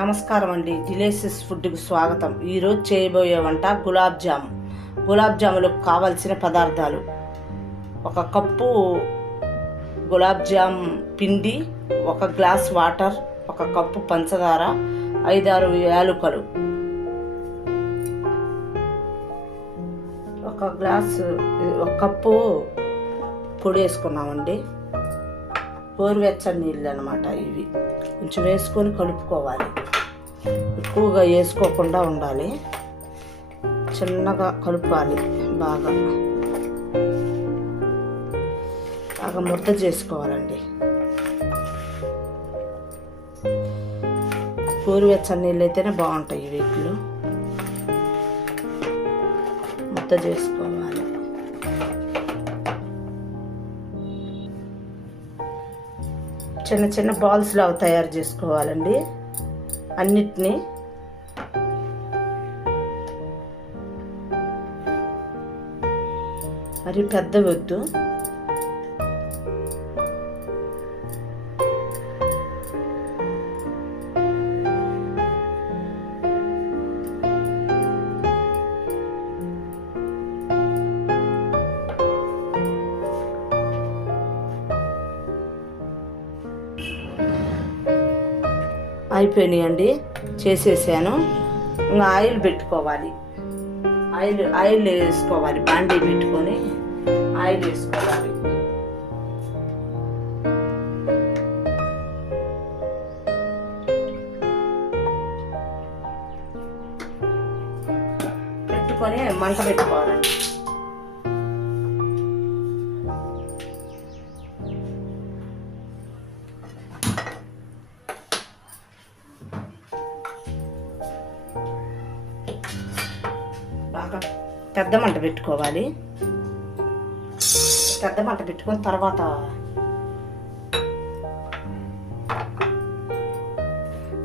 నమస్కారం అండి. డిలీషియస్ ఫుడ్కి స్వాగతం. ఈరోజు చేయబోయే వంట గులాబ్ జాములకు కావలసిన పదార్థాలు: ఒక కప్పు గులాబ్ జామ్ పిండి, ఒక గ్లాస్ వాటర్, ఒక కప్పు పంచదార, 5-6 యాలకులు, ఒక కప్పు పొడి వేసుకున్నామండి. గోరువెచ్చని నీళ్ళు అన్నమాట. ఇవి కొంచెం వేసుకొని కలుపుకోవాలి. ఎక్కువగా వేసుకోకుండా ఉండాలి, చిన్నగా కలుపాలి. బాగా ముద్ద చేసుకోవాలండి. గోరువెచ్చని నీళ్ళు అయితేనే బాగుంటాయి. వీటిలో ముద్ద చేసుకోవాలి. చిన్న చిన్న బాల్స్ లాగా తయారు చేసుకోవాలండి. అన్నిటినీ మరి పెద్ద వద్దు. అయిపోయినాయండి, చేసేసాను. ఇంకా ఆయిల్ పెట్టుకోవాలి. ఆయిల్ వేసుకోవాలి. బాండీ పెట్టుకొని ఆయిల్ వేసుకోవాలి. పెట్టుకొని మంట పెట్టుకోవాలండి. బాగా పెద్ద మంట పెట్టుకోవాలి. పెద్ద మంట పెట్టుకొని తర్వాత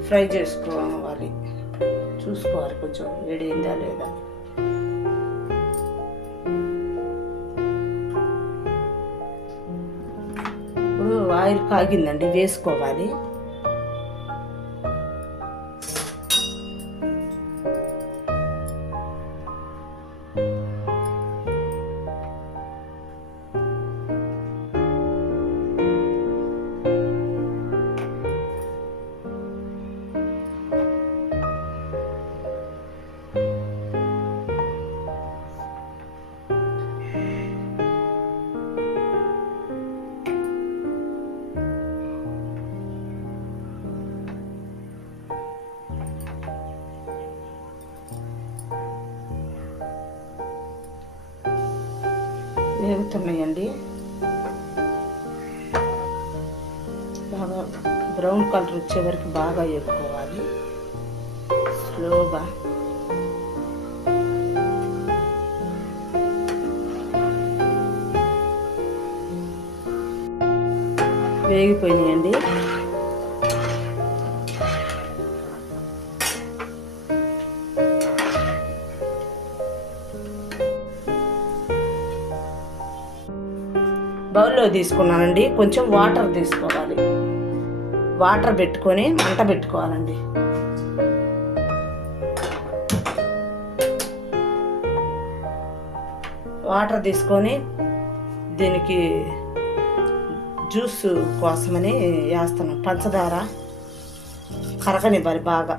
ఫ్రై చేసుకోవాలి. చూసుకోవాలి కొంచెం వేడైందా లేదా. ఇప్పుడు ఆయిల్ కాగిందండి, వేసుకోవాలి. వేగుతున్నాయండి. బాగా బ్రౌన్ కలర్ వచ్చే వరకు బాగా వేపుకోవాలి. స్లోగా వేగిపోయినాయండి. బౌల్లో తీసుకున్నానండి. కొంచెం వాటర్ తీసుకోవాలి. వాటర్ పెట్టుకొని మంట పెట్టుకోవాలండి. వాటర్ తీసుకొని దీనికి జ్యూస్ కోసమని వేస్తున్నాం. పంచదార కరగనివ్వాలి బాగా.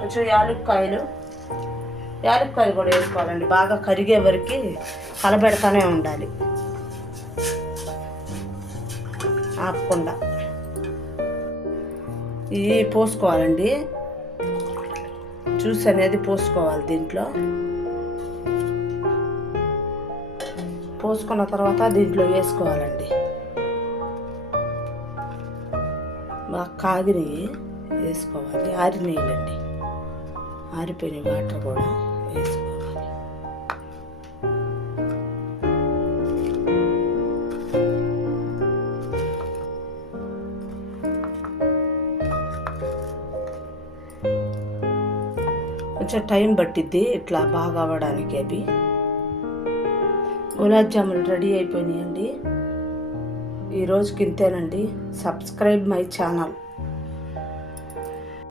కొంచెం యాలక్కాయలు కూడా వేసుకోవాలండి. బాగా కరిగే వరకు కలబెడతానే ఉండాలి, ఆపకుండా. ఇవి పోసుకోవాలండి. జ్యూస్ అనేది పోసుకోవాలి. దీంట్లో పోసుకున్న తర్వాత దీంట్లో వేసుకోవాలండి. బాగా కాగినవి వేసుకోవాలి. ఆరినీళ్ళండి, ఆరిపోయిన వాటర్ కూడా వేసుకోవాలి. కొంచెం టైం పట్టిద్ది ఇట్లా బాగా అవ్వడానికి. అవి గులాబ్ జాములు రెడీ అయిపోయినాయండి. ఈరోజుకి ఇంతేనండి. Subscribe my channel.